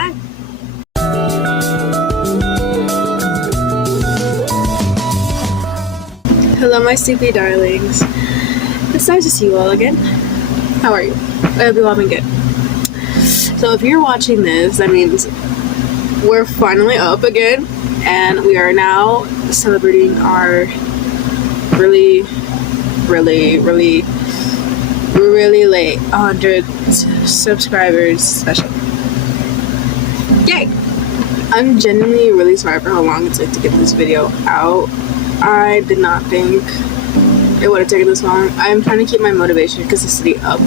Hi. Hello, my sleepy darlings. It's nice to see you all again. How are you? I hope you all been good. So if you're watching this, that means we're finally up again, and we are now celebrating our really late 100 subscribers special. Yay! I'm genuinely really sorry for how long it took to get this video out. I did not think it would have taken this long. I'm trying to keep my motivation and consistency up.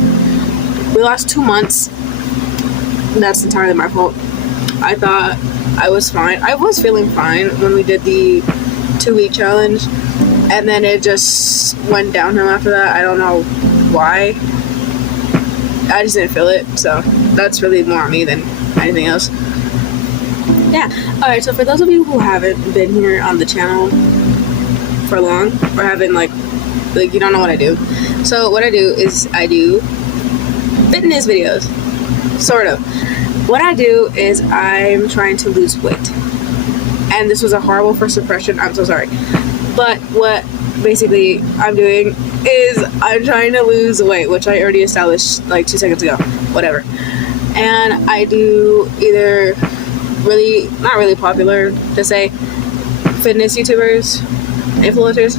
We lost 2 months. That's entirely my fault. I thought I was fine. I was feeling fine when we did the 2-week challenge, and then it just went downhill after that. I don't know why. I just didn't feel it, so that's really more on me than anything else. Yeah. Alright, so for those of you who haven't been here on the channel for long, or haven't like you don't know what I do. So what I do is I do fitness videos, sort of. What I do is I'm trying to lose weight, and this was a horrible first impression. I'm so sorry, but what basically I'm doing is I'm trying to lose weight, which I already established like 2 seconds ago, whatever. And I do either not really popular to say fitness YouTubers, influencers,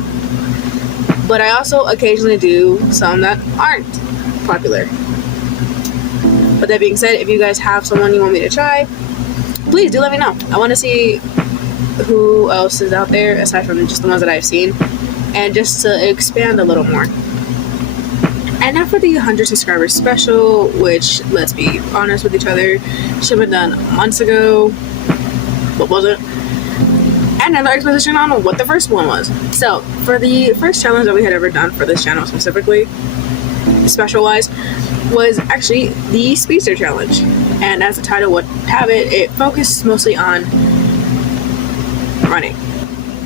but I also occasionally do some that aren't popular. But that being said, if you guys have someone you want me to try, please do let me know. I want to see who else is out there aside from just the ones that I've seen, and just to expand a little more. And now for the 100 subscribers special, which, let's be honest with each other, should have been done months ago, but wasn't. And another exposition on what the first one was. So for the first challenge that we had ever done for this channel specifically, special wise, was actually the speedster challenge. And as the title would have it, it focused mostly on running.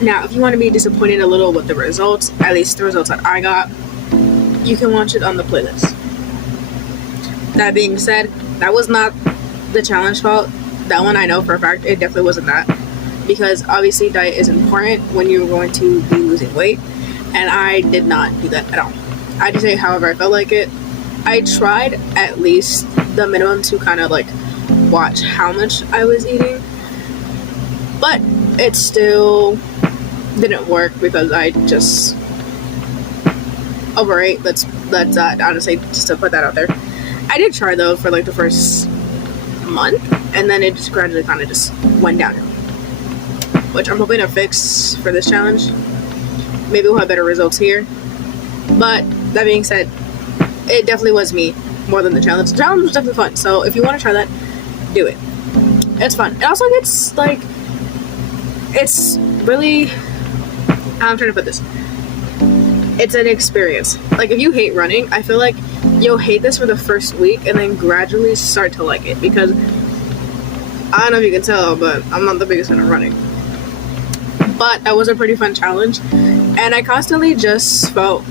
Now if you want to be disappointed a little with the results, at least the results that I got, you can watch it on the playlist. That being said, that was not the challenge fault. That one I know for a fact, it definitely wasn't that, because obviously diet is important when you're going to be losing weight, and I did not do that at all. I just ate however I felt like it. I tried at least the minimum to kind of like watch how much I was eating, but it still didn't work because I just overate. Let's honestly, just to put that out there. I did try though for like the first month, and then it just gradually kind of just went downhill, which I'm hoping to fix for this challenge. Maybe we'll have better results here. But that being said, it definitely was me more than the challenge. The challenge was definitely fun, so if you want to try that, do it. It's fun. It also gets like, it's really, I'm trying to put this, it's an experience. Like if you hate running, I feel like you'll hate this for the first week and then gradually start to like it, because I don't know if you can tell, but I'm not the biggest fan of running. But that was a pretty fun challenge, and I constantly just felt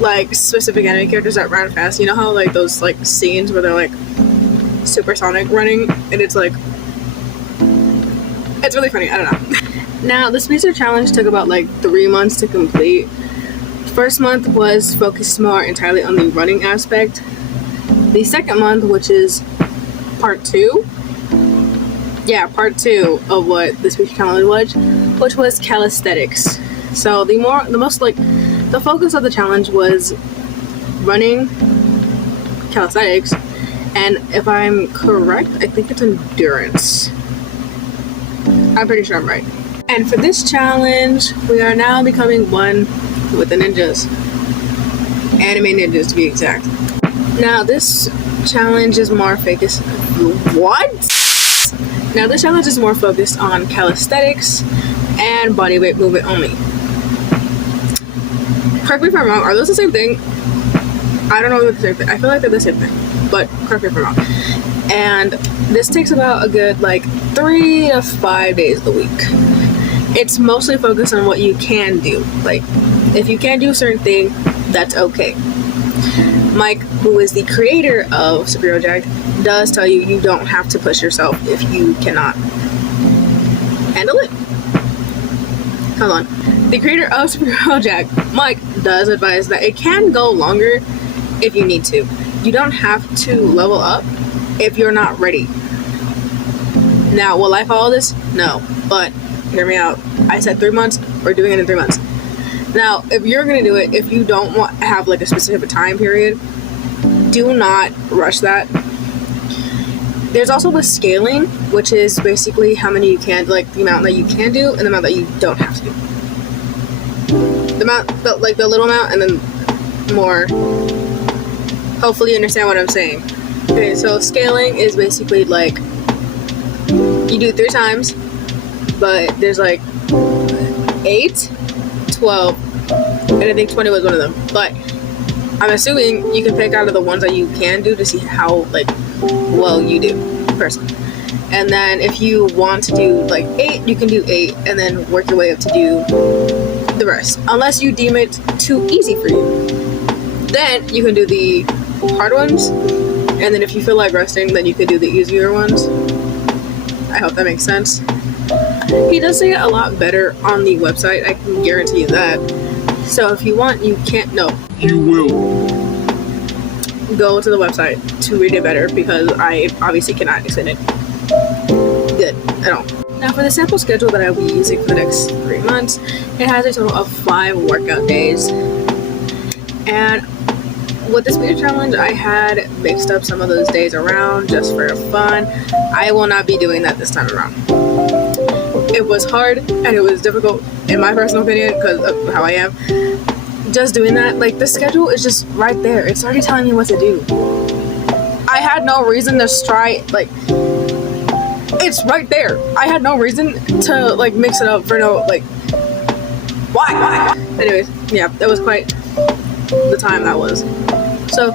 like specific anime characters that ran fast. You know how like those like scenes where they're like supersonic running, and it's like, it's really funny. I don't know. Now the speedster challenge took about like 3 months to complete. First month was focused more entirely on the running aspect. The second month, which is part 2 of what the speedster challenge was, which was calisthenics. So the focus of the challenge was running, calisthenics, and if I'm correct, I think it's endurance. I'm pretty sure I'm right. And for this challenge, we are now becoming one with the ninjas. Anime ninjas, to be exact. Now this challenge is more focused. What? Now this challenge is more focused on calisthenics and bodyweight movement only. Correct me if I'm wrong. Are those the same thing? I don't know if they're the same thing. I feel like they're the same thing, but correct me if I'm wrong. And this takes about a good like 3 to 5 days a week. It's mostly focused on what you can do. Like if you can't do a certain thing, that's okay. Mike, who is the creator of 𝐒𝐔𝐏𝐄𝐑𝐇𝐄𝐑𝐄𝐊, does tell you you don't have to push yourself if you cannot handle it. Hold on. The creator of 𝐒𝐔𝐏𝐄𝐑𝐇𝐄𝐑𝐄𝐊, Mike, does advise that it can go longer if you need to. You don't have to level up if you're not ready. Now, will I follow this? No. But hear me out. I said 3 months. We're doing it in 3 months. Now, if you're going to do it, if you don't want to have like a specific time period, do not rush that. There's also the scaling, which is basically how many you can, like the amount that you can do and the amount that you don't have to do. The amount, like the little amount, and then more. Hopefully you understand what I'm saying. Okay, so scaling is basically like you do 3 times, but there's like 8, 12, and I think 20 was one of them. But I'm assuming you can pick out of the ones that you can do to see how like well you do personally. And then if you want to do like 8, you can do 8 and then work your way up to do the rest, unless you deem it too easy for you. Then you can do the hard ones, and then if you feel like resting, then you could do the easier ones. I hope that makes sense. He does say it a lot better on the website, I can guarantee you that. So if you want, you can't, no, You will. go to the website to read it better, because I obviously cannot explain it good at all. Now for the sample schedule that I will be using for the next 3 months, it has a total of 5 workout days. And with the speed challenge, I had mixed up some of those days around just for fun. I will not be doing that this time around. It was hard and it was difficult, in my personal opinion, because of how I am. Just doing that, like the schedule is just right there. It's already telling me what to do. I had no reason to try, like, it's right there. I had no reason to like mix it up for no, like, why? Anyways, yeah, that was quite the time that was. So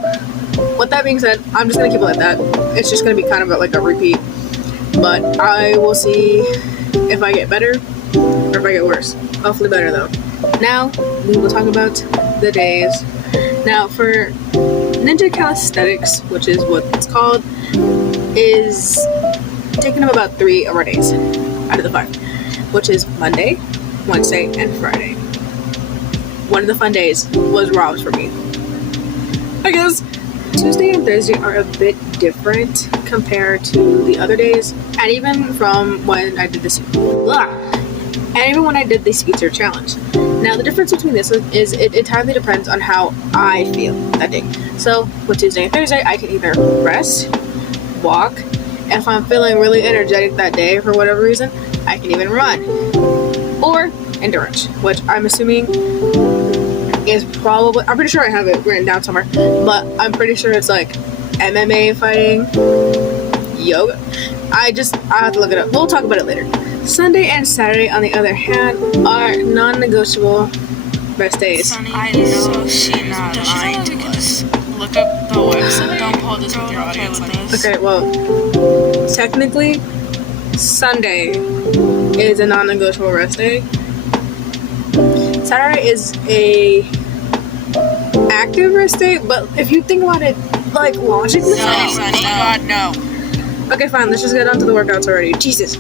with that being said, I'm just gonna keep it like that. It's just gonna be kind of like a repeat, but I will see if I get better or if I get worse. Hopefully better though. Now we will talk about the days. Now for Ninja Calisthenics, which is what it's called, is taking up about 3 of our days out of the 5, which is Monday, Wednesday, and Friday. One of the fun days was Rob's for me. I guess Tuesday and Thursday are a bit different compared to the other days, and even from when I did this, and even when I did the speedster challenge. Now the difference between this is it entirely depends on how I feel that day. So with Tuesday and Thursday, I can either rest, walk. If I'm feeling really energetic that day for whatever reason, I can even run, or endurance, which I'm assuming is probably, I'm pretty sure I have it written down somewhere, but I'm pretty sure it's like MMA fighting, yoga. I have to look it up. We'll talk about it later. Sunday and Saturday, on the other hand, are non-negotiable rest days. I know she's not lying to us. Look up the website. Don't pull this with your audience. Okay, well, technically, Sunday is a non-negotiable rest day. Saturday is a active rest day, but if you think about it, like logically, God, no. Okay, fine. Let's just get on to the workouts already. Jesus.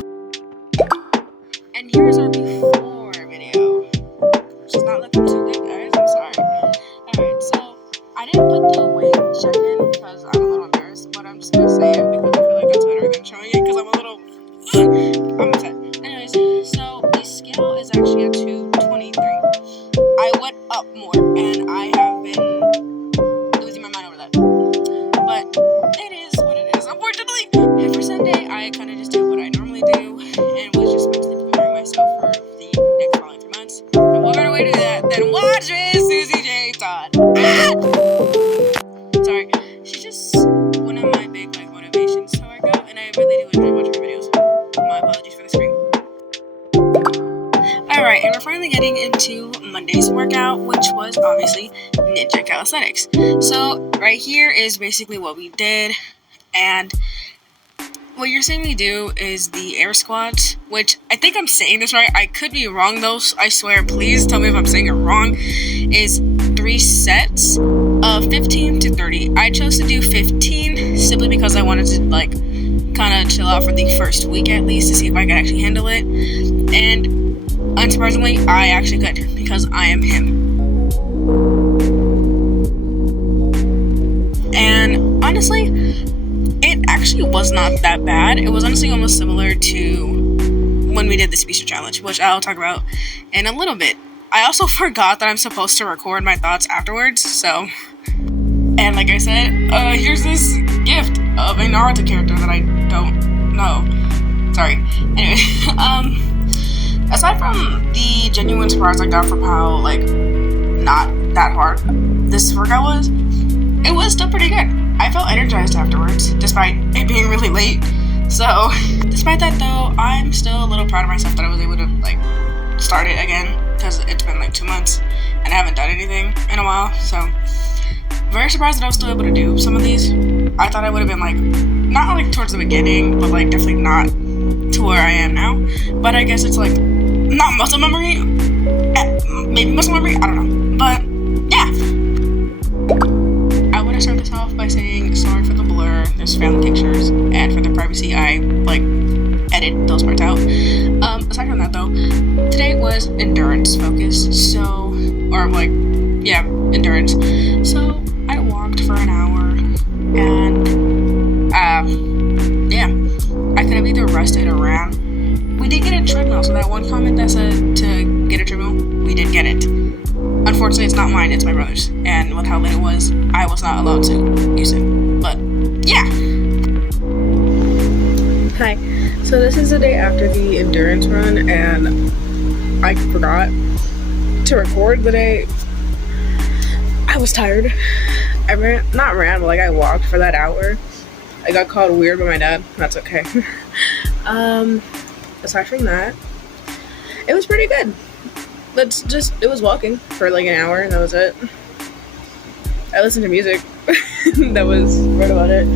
And here's our before video. She's not looking too good, guys. I'm sorry. Alright, so I didn't put the weight check in because I'm a little embarrassed, but I'm just gonna say it because I feel like that's better than showing it because I'm a little. I'm upset. Anyways, so the scale is actually at 223. I went up more, and I have been losing my mind over that. But it is what it is, unfortunately. And for Sunday, I kind of just did what I normally do, and was just mentally preparing myself for the next following 3 months. And what better way to do that than watch Miss Susie J. Todd? Sorry, she's just one of my big like motivations to work out, and I really do enjoy watching her videos. My apologies for the screen. Alright, and we're finally getting into Monday's workout, which was obviously Ninja Calisthenics. So right here is basically what we did, and what you're seeing me do is the air squats, which I think I'm saying this right. I could be wrong though, I swear. Please tell me if I'm saying it wrong. Is 3 sets 15 to 30. I chose to do 15 simply because I wanted to like kind of chill out for the first week at least to see if I could actually handle it. And unsurprisingly, I actually could because I am him. And honestly, it actually was not that bad. It was honestly almost similar to when we did the speech challenge, which I'll talk about in a little bit. I also forgot that I'm supposed to record my thoughts afterwards, so. And like I said, here's this gift of a Naruto character that I don't know. Sorry. Anyway, aside from the genuine surprise I got from how, like, not that hard this workout was, it was still pretty good. I felt energized afterwards, despite it being really late. So, despite that though, I'm still a little proud of myself that I was able to, like, start it again, because it's been like 2 months, and I haven't done anything in a while, so very surprised that I was still able to do some of these. I thought I would have been like, not like towards the beginning, but like definitely not to where I am now. But I guess it's like, not muscle memory, maybe muscle memory, I don't know. But yeah. I want to start this off by saying sorry for the blur, there's family pictures, and for the privacy, I like edit those parts out. Aside from that though, today was endurance focused, so, or like, yeah, endurance. So I walked for an hour, and yeah, I could have either rested or ran. We did get a treadmill, so that one comment that said to get a treadmill, we did get it. Unfortunately, it's not mine, it's my brother's, and with how late it was, I was not allowed to use it. But yeah. Hi. So this is the day after the endurance run, and I forgot to record the day. I was tired. I not ran, but like I walked for that hour. I got called weird by my dad. That's okay. Aside from that, it was pretty good. But it was walking for like an hour, and that was it. I listened to music. That was right about it.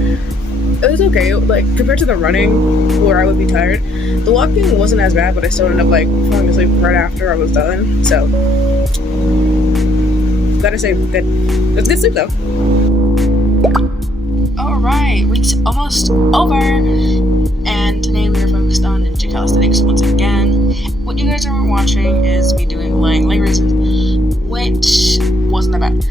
It was okay. Like compared to the running, where I would be tired, the walking wasn't as bad, but I still ended up like falling asleep right after I was done. So gotta say, good. It was good sleep though. Alright, week's almost over, and today we are focused on ninja calisthenics once again. What you guys are watching is me doing leg raises, which wasn't that bad.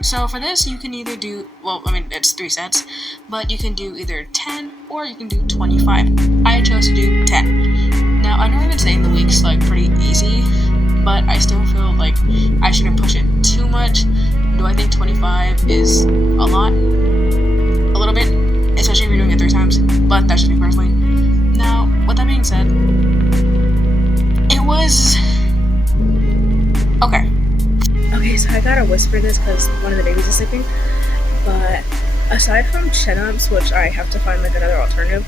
So for this, you can either do, well, I mean, it's 3 sets, but you can do either 10 or you can do 25. I chose to do 10. Now, I know I've been saying the week's like pretty easy, but I still feel like I shouldn't push it too much. Do I think 25 is a lot? A little bit, especially if you're doing it 3 times, but that's just me personally. Now, with that being said, it was okay. Okay, so I gotta whisper this because one of the babies is sleeping. But aside from chin-ups, which I have to find like another alternative.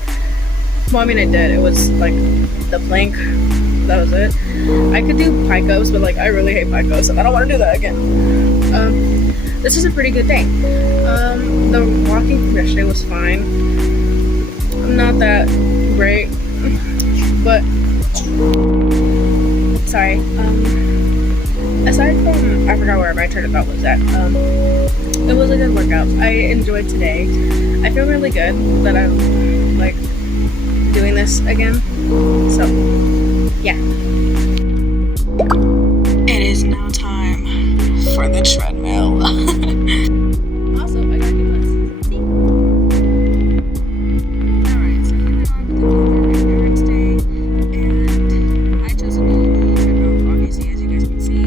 Well, I mean, I did. It was like the plank. That was it. I could do pike ups, but like I really hate pike ups, and I don't want to do that again. This is a pretty good day. The walking from yesterday was fine. Not that great, but sorry. Aside from, I forgot where my train of thought was at. It was a good workout. I enjoyed today. I feel really good that I'm like doing this again. So yeah. It is now time for the treadmill. Also, I gotta do this. Alright, so here we are with the endurance day, and I chose to do the treadmill, obviously, as you guys can see.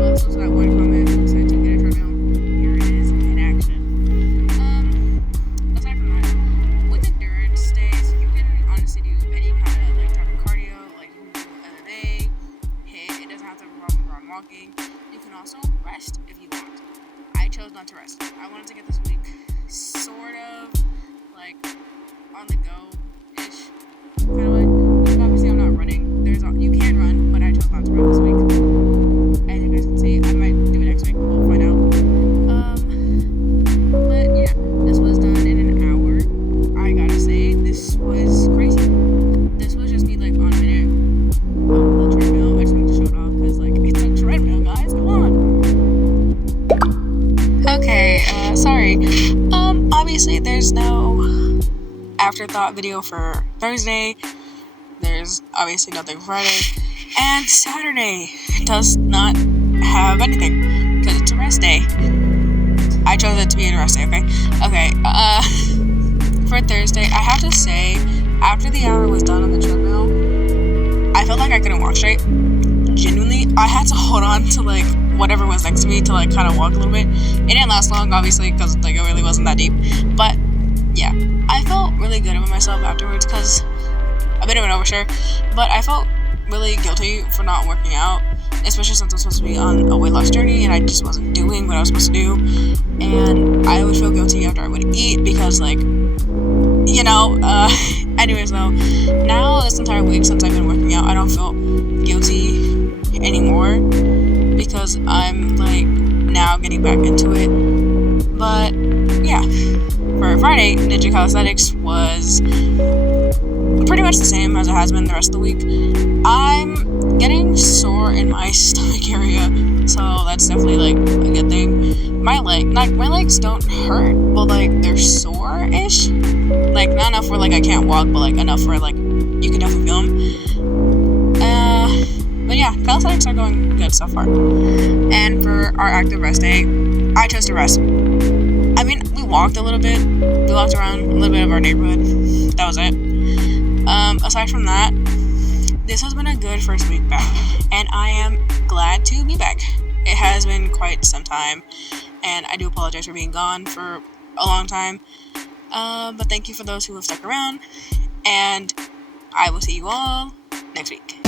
Also, so that one comment who said to get a treadmill, here it is in action. Aside from that, with endurance days, you can honestly do any kind of like type of cardio, like you can do MMA, HIIT, it doesn't have to revolve around walking. You can also rest if you want. I chose not to rest. I wanted to get this week sort of like on the go-ish kind of way. Obviously, I'm not running. You can run, but I chose not to run this week. As you guys can see, I might do it next week. We'll find out. But yeah, this was done in an hour. I gotta say, this was crazy. This was just me like on a minute of the treadmill. I just wanted to show it off because like it's a treadmill, guys. Come on. sorry. Obviously there's no afterthought video for Thursday. There's obviously nothing Friday. And Saturday does not have anything because it's a rest day. I chose it to be a rest day, okay? Okay, for Thursday, I have to say, after the hour was done on the treadmill, I felt like I couldn't walk straight. Genuinely, I had to hold on to, like, whatever was next to me to, like, kind of walk a little bit. It didn't last long, obviously, because, like, it really wasn't that deep. But, yeah, I felt really good about myself afterwards, because a bit of an overshare, but I felt really guilty for not working out, especially since I'm supposed to be on a weight loss journey and I just wasn't doing what I was supposed to do. And I would feel guilty after I would eat because, like, you know, anyways though, now this entire week since I've been working out, I don't feel guilty anymore because I'm, like, now getting back into it. But yeah, for Friday, Ninja Calisthenics was pretty much the same as it has been the rest of the week. I'm getting sore in my stomach area, so that's definitely, like, a good thing. My legs don't hurt, but, like, they're sore-ish. Like, not enough where, like, I can't walk, but, like, enough where, like, you can definitely feel them. But yeah, calisthenics are going good so far. And for our active rest day, I chose to rest. I mean, we walked a little bit. We walked around a little bit of our neighborhood. That was it. Aside from that, this has been a good first week back, and I am glad to be back. It has been quite some time, and I do apologize for being gone for a long time. But thank you for those who have stuck around, and I will see you all next week.